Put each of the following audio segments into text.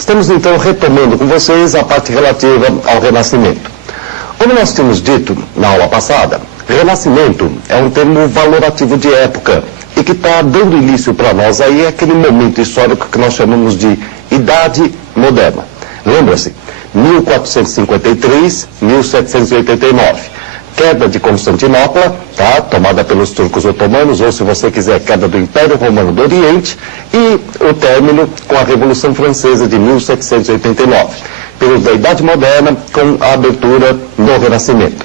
Estamos então retomando com vocês a parte relativa ao Renascimento. Como nós tínhamos dito na aula passada, Renascimento é um termo valorativo de época e que está dando início para nós aí aquele momento histórico que nós chamamos de Idade Moderna. Lembra-se? 1453, 1789. Queda de Constantinopla, tá? Tomada pelos turcos otomanos, ou se você quiser, queda do Império Romano do Oriente, e o término com a Revolução Francesa de 1789. Período da Idade Moderna, com a abertura do Renascimento.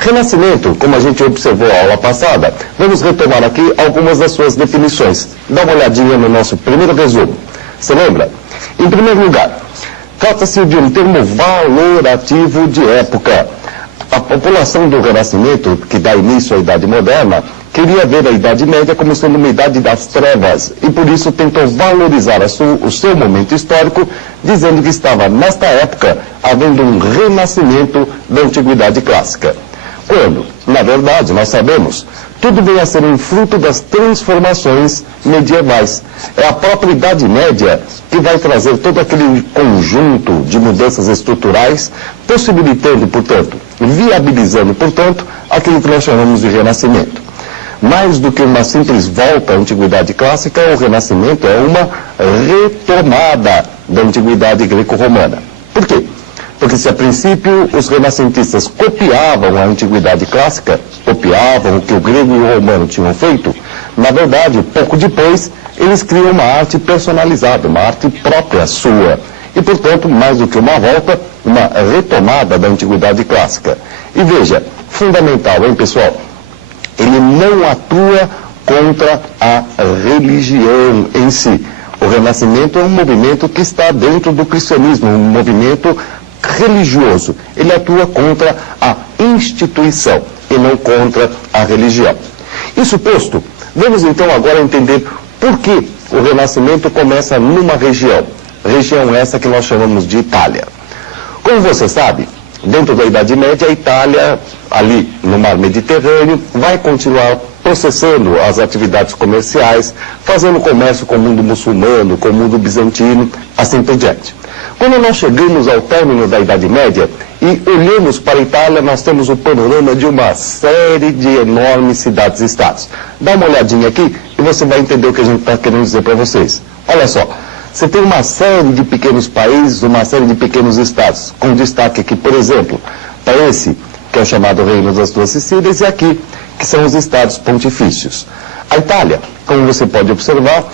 Renascimento, como a gente observou a aula passada, vamos retomar aqui algumas das suas definições. Dá uma olhadinha no nosso primeiro resumo. Você lembra? Em primeiro lugar, trata-se de um termo valorativo de época. A população do Renascimento, que dá início à Idade Moderna, queria ver a Idade Média como sendo uma idade das trevas e por isso tentou valorizar o seu momento histórico, dizendo que estava nesta época havendo um renascimento da Antiguidade Clássica. Quando, na verdade, nós sabemos, tudo vem a ser um fruto das transformações medievais. É a própria Idade Média que vai trazer todo aquele conjunto de mudanças estruturais, possibilitando, portanto, viabilizando, portanto, aquilo que nós chamamos de Renascimento. Mais do que uma simples volta à Antiguidade Clássica, o Renascimento é uma retomada da Antiguidade Greco-Romana. Por quê? Porque se a princípio os renascentistas copiavam a Antiguidade Clássica, copiavam o que o grego e o romano tinham feito, na verdade, pouco depois, eles criam uma arte personalizada, uma arte própria sua. E, portanto, mais do que uma volta, uma retomada da Antiguidade Clássica. E veja, fundamental, hein, pessoal? Ele não atua contra a religião em si. O Renascimento é um movimento que está dentro do cristianismo, um movimento religioso. Ele atua contra a instituição e não contra a religião. Isso posto, vamos então agora entender por que o Renascimento começa numa região. Região essa que nós chamamos de Itália. Como você sabe, dentro da Idade Média, a Itália, ali no mar Mediterrâneo, vai continuar processando as atividades comerciais, fazendo comércio com o mundo muçulmano, com o mundo bizantino, assim por diante. Quando nós chegamos ao término da Idade Média e olhamos para a Itália, nós temos o panorama de uma série de enormes cidades-estados. Dá uma olhadinha aqui e você vai entender o que a gente está querendo dizer para vocês. Olha só, você tem uma série de pequenos países, uma série de pequenos estados, com destaque aqui, por exemplo, para esse, que é o chamado Reino das Duas Sicílias, e aqui, que são os estados pontifícios. A Itália, como você pode observar,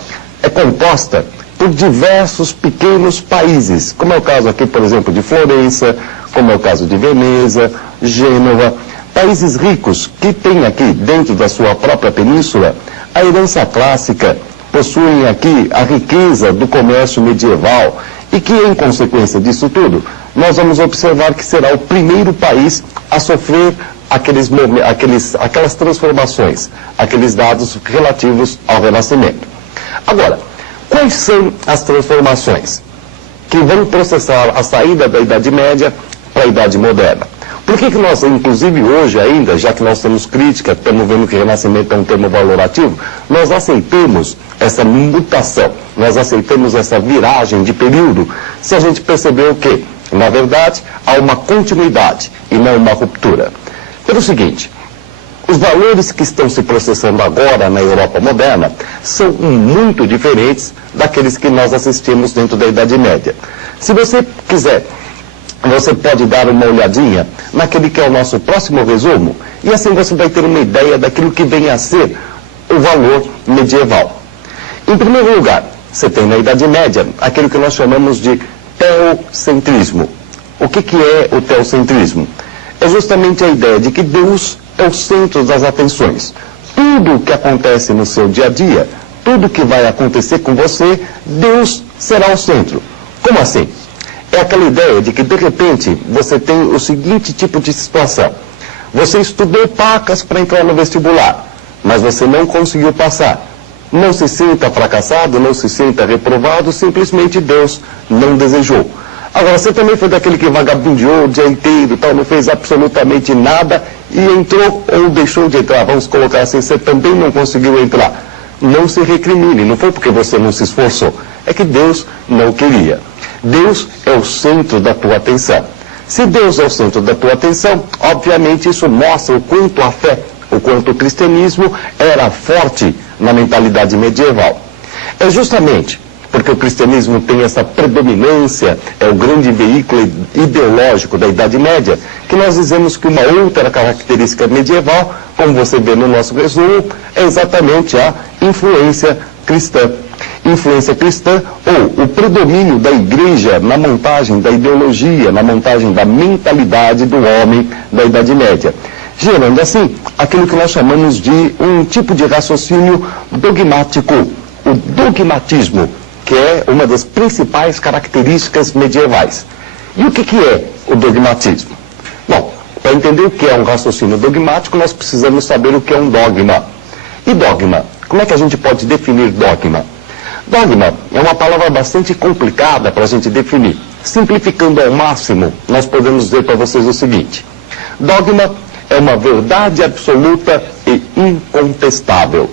é composta por diversos pequenos países, como é o caso aqui, por exemplo, de Florença, como é o caso de Veneza, Gênova, países ricos que têm aqui, dentro da sua própria península, a herança clássica, possuem aqui a riqueza do comércio medieval e que, em consequência disso tudo, nós vamos observar que será o primeiro país a sofrer aquelas transformações, aqueles dados relativos ao Renascimento. Agora, quais são as transformações que vão processar a saída da Idade Média para a Idade Moderna? Por que nós, inclusive hoje ainda, já que nós temos crítica, estamos vendo que Renascimento é um termo valorativo, nós aceitamos essa mutação, nós aceitamos essa viragem de período, se a gente percebeu que, na verdade, há uma continuidade e não uma ruptura. Pelo seguinte, os valores que estão se processando agora na Europa moderna são muito diferentes daqueles que nós assistimos dentro da Idade Média. Se você quiser, você pode dar uma olhadinha naquele que é o nosso próximo resumo, e assim você vai ter uma ideia daquilo que vem a ser o valor medieval. Em primeiro lugar, você tem na Idade Média aquilo que nós chamamos de teocentrismo. O que é o teocentrismo? É justamente a ideia de que Deus é o centro das atenções. Tudo o que acontece no seu dia a dia, tudo que vai acontecer com você, Deus será o centro. Como assim? É aquela ideia de que, de repente, você tem o seguinte tipo de situação. Você estudou pacas para entrar no vestibular, mas você não conseguiu passar. Não se sinta fracassado, não se sinta reprovado, simplesmente Deus não desejou. Agora, você também foi daquele que vagabundeou o dia inteiro, tal, não fez absolutamente nada e entrou ou deixou de entrar. Vamos colocar assim, você também não conseguiu entrar. Não se recrimine, não foi porque você não se esforçou, é que Deus não queria. Deus é o centro da tua atenção. Se Deus é o centro da tua atenção, obviamente isso mostra o quanto a fé, o quanto o cristianismo era forte na mentalidade medieval. É justamente porque o cristianismo tem essa predominância, é o grande veículo ideológico da Idade Média, que nós dizemos que uma outra característica medieval, como você vê no nosso resumo, é exatamente a influência cristã. Influência cristã ou o predomínio da igreja na montagem da ideologia, na montagem da mentalidade do homem da Idade Média, gerando assim aquilo que nós chamamos de um tipo de raciocínio dogmático, o dogmatismo, que é uma das principais características medievais. E o que é o dogmatismo? Bom, para entender o que é um raciocínio dogmático, nós precisamos saber o que é um dogma. E dogma? Como é que a gente pode definir dogma? Dogma é uma palavra bastante complicada para a gente definir. Simplificando ao máximo, nós podemos dizer para vocês o seguinte: dogma é uma verdade absoluta e incontestável.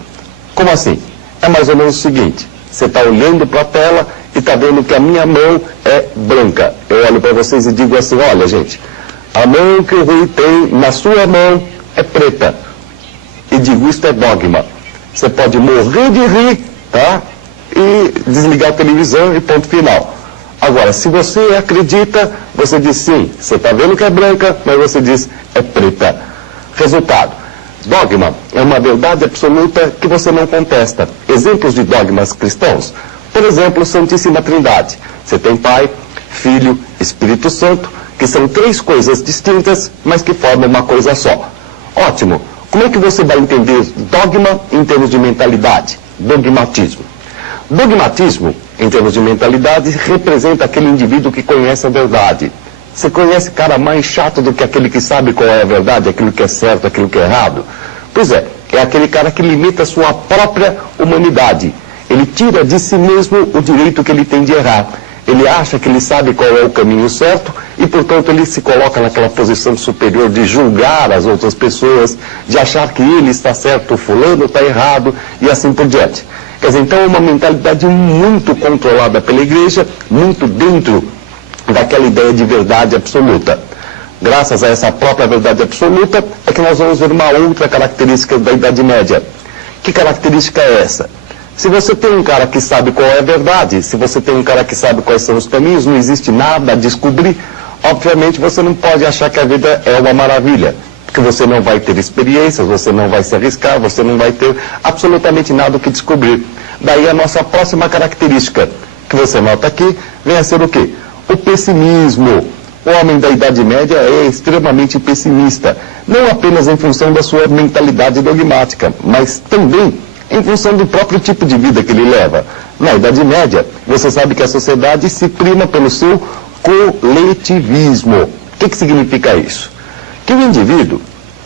Como assim? É mais ou menos o seguinte: você está olhando para a tela e está vendo que a minha mão é branca. Eu olho para vocês e digo assim: olha, gente, a mão que o Rui tem na sua mão é preta. E digo, isto é dogma. Você pode morrer de rir, tá? E desligar a televisão e ponto final. Agora, se você acredita, você diz sim, você está vendo que é branca, mas você diz é preta. Resultado: dogma é uma verdade absoluta que você não contesta. Exemplos de dogmas cristãos: por exemplo, Santíssima Trindade. Você tem Pai, Filho, Espírito Santo, que são três coisas distintas, mas que formam uma coisa só. Ótimo. Como é que você vai entender dogma em termos de mentalidade? Dogmatismo. Dogmatismo, em termos de mentalidade, representa aquele indivíduo que conhece a verdade. Você conhece cara mais chato do que aquele que sabe qual é a verdade, aquilo que é certo, aquilo que é errado? Pois é aquele cara que limita a sua própria humanidade. Ele tira de si mesmo o direito que ele tem de errar. Ele acha que ele sabe qual é o caminho certo e, portanto, ele se coloca naquela posição superior de julgar as outras pessoas, de achar que ele está certo, o fulano está errado e assim por diante. Quer dizer, então é uma mentalidade muito controlada pela igreja, muito dentro daquela ideia de verdade absoluta. Graças a essa própria verdade absoluta é que nós vamos ver uma outra característica da Idade Média. Que característica é essa? Se você tem um cara que sabe qual é a verdade, se você tem um cara que sabe quais são os caminhos, não existe nada a descobrir, obviamente você não pode achar que a vida é uma maravilha, porque você não vai ter experiências, você não vai se arriscar, você não vai ter absolutamente nada o que descobrir. Daí a nossa próxima característica, que você nota aqui, vem a ser o quê? O pessimismo. O homem da Idade Média é extremamente pessimista, não apenas em função da sua mentalidade dogmática, mas também em função do próprio tipo de vida que ele leva. Na Idade Média, você sabe que a sociedade se prima pelo seu coletivismo. O que significa isso? Que o indivíduo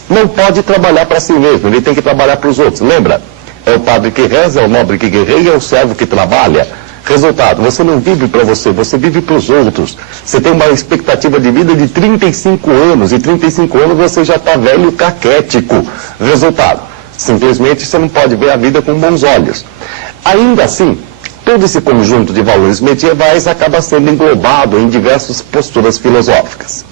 não pode trabalhar para si mesmo, ele tem que trabalhar para os outros. Lembra? É o padre que reza, é o nobre que guerreia, é o servo que trabalha. Resultado: você não vive para você, você vive para os outros. Você tem uma expectativa de vida de 35 anos, e 35 anos você já está velho caquético. Resultado: simplesmente você não pode ver a vida com bons olhos. Ainda assim, todo esse conjunto de valores medievais acaba sendo englobado em diversas posturas filosóficas.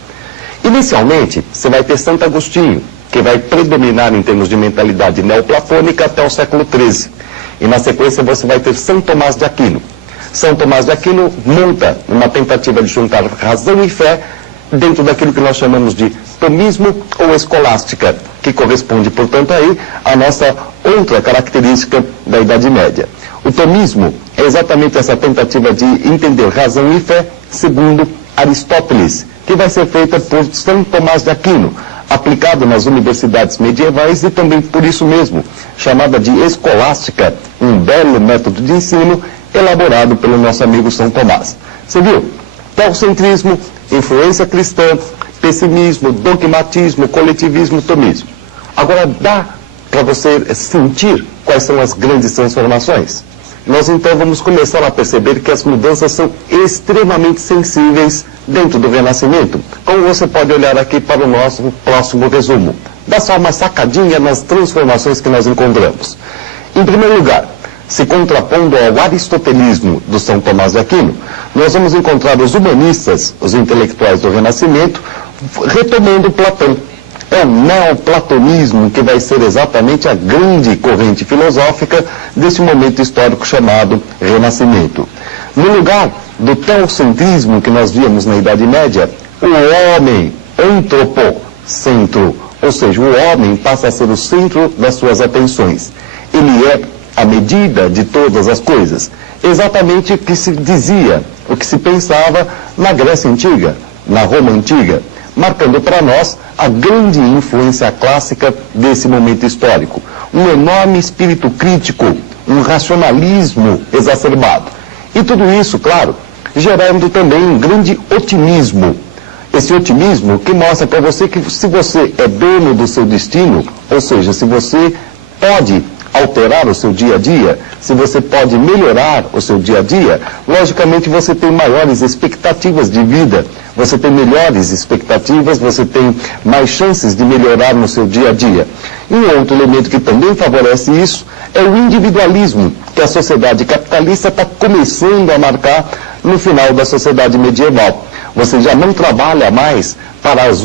Inicialmente, você vai ter Santo Agostinho, que vai predominar em termos de mentalidade neoplatônica até o século XIII. E na sequência você vai ter São Tomás de Aquino. São Tomás de Aquino monta uma tentativa de juntar razão e fé dentro daquilo que nós chamamos de tomismo ou escolástica, que corresponde, portanto, aí à nossa outra característica da Idade Média. O tomismo é exatamente essa tentativa de entender razão e fé segundo Aristóteles, que vai ser feita por São Tomás de Aquino, aplicado nas universidades medievais e também por isso mesmo, chamada de escolástica, um belo método de ensino elaborado pelo nosso amigo São Tomás. Você viu? Teocentrismo, influência cristã, pessimismo, dogmatismo, coletivismo, tomismo. Agora, dá para você sentir quais são as grandes transformações? Nós então vamos começar a perceber que as mudanças são extremamente sensíveis dentro do Renascimento, como você pode olhar aqui para o nosso próximo resumo. Dá só uma sacadinha nas transformações que nós encontramos. Em primeiro lugar, se contrapondo ao aristotelismo do São Tomás de Aquino, nós vamos encontrar os humanistas, os intelectuais do Renascimento, retomando Platão. É o neoplatonismo que vai ser exatamente a grande corrente filosófica desse momento histórico chamado Renascimento. No lugar do teocentrismo que nós víamos na Idade Média, o homem, antropocentro, ou seja, o homem passa a ser o centro das suas atenções. Ele é a medida de todas as coisas. Exatamente o que se dizia, o que se pensava na Grécia Antiga, na Roma Antiga, marcando para nós a grande influência clássica desse momento histórico. Um enorme espírito crítico, um racionalismo exacerbado. E tudo isso, claro, gerando também um grande otimismo. Esse otimismo que mostra para você que se você é dono do seu destino, ou seja, se você pode alterar o seu dia a dia, se você pode melhorar o seu dia a dia, logicamente você tem maiores expectativas de vida, você tem melhores expectativas, você tem mais chances de melhorar no seu dia a dia. E um outro elemento que também favorece isso é o individualismo, que a sociedade capitalista está começando a marcar no final da sociedade medieval. Você já não trabalha mais para os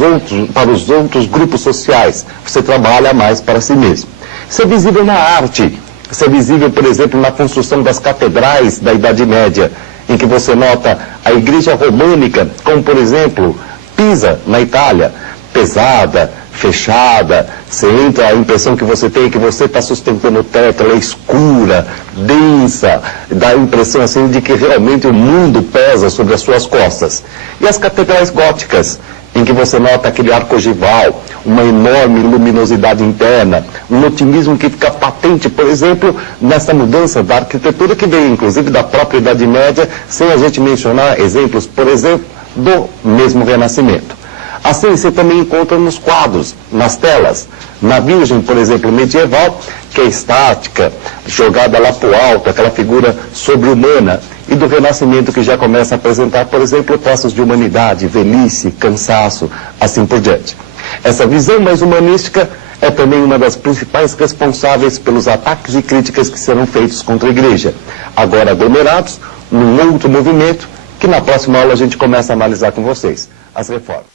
outros grupos sociais, você trabalha mais para si mesmo. Isso é visível na arte, isso é visível, por exemplo, na construção das catedrais da Idade Média, em que você nota a igreja românica, como por exemplo, Pisa, na Itália, pesada, fechada, você entra, a impressão que você tem é que você está sustentando o teto, ela é escura, densa, dá a impressão assim de que realmente o mundo pesa sobre as suas costas. E as catedrais góticas, em que você nota aquele arco ogival, uma enorme luminosidade interna, um otimismo que fica patente, por exemplo, nessa mudança da arquitetura que vem, inclusive, da própria Idade Média, sem a gente mencionar exemplos, por exemplo, do mesmo Renascimento. Assim, você também encontra nos quadros, nas telas, na Virgem, por exemplo, medieval, que é estática, jogada lá para o alto, aquela figura sobre-humana, e do Renascimento que já começa a apresentar, por exemplo, traços de humanidade, velhice, cansaço, assim por diante. Essa visão mais humanística é também uma das principais responsáveis pelos ataques e críticas que serão feitos contra a Igreja, agora aglomerados num outro movimento que na próxima aula a gente começa a analisar com vocês, as reformas.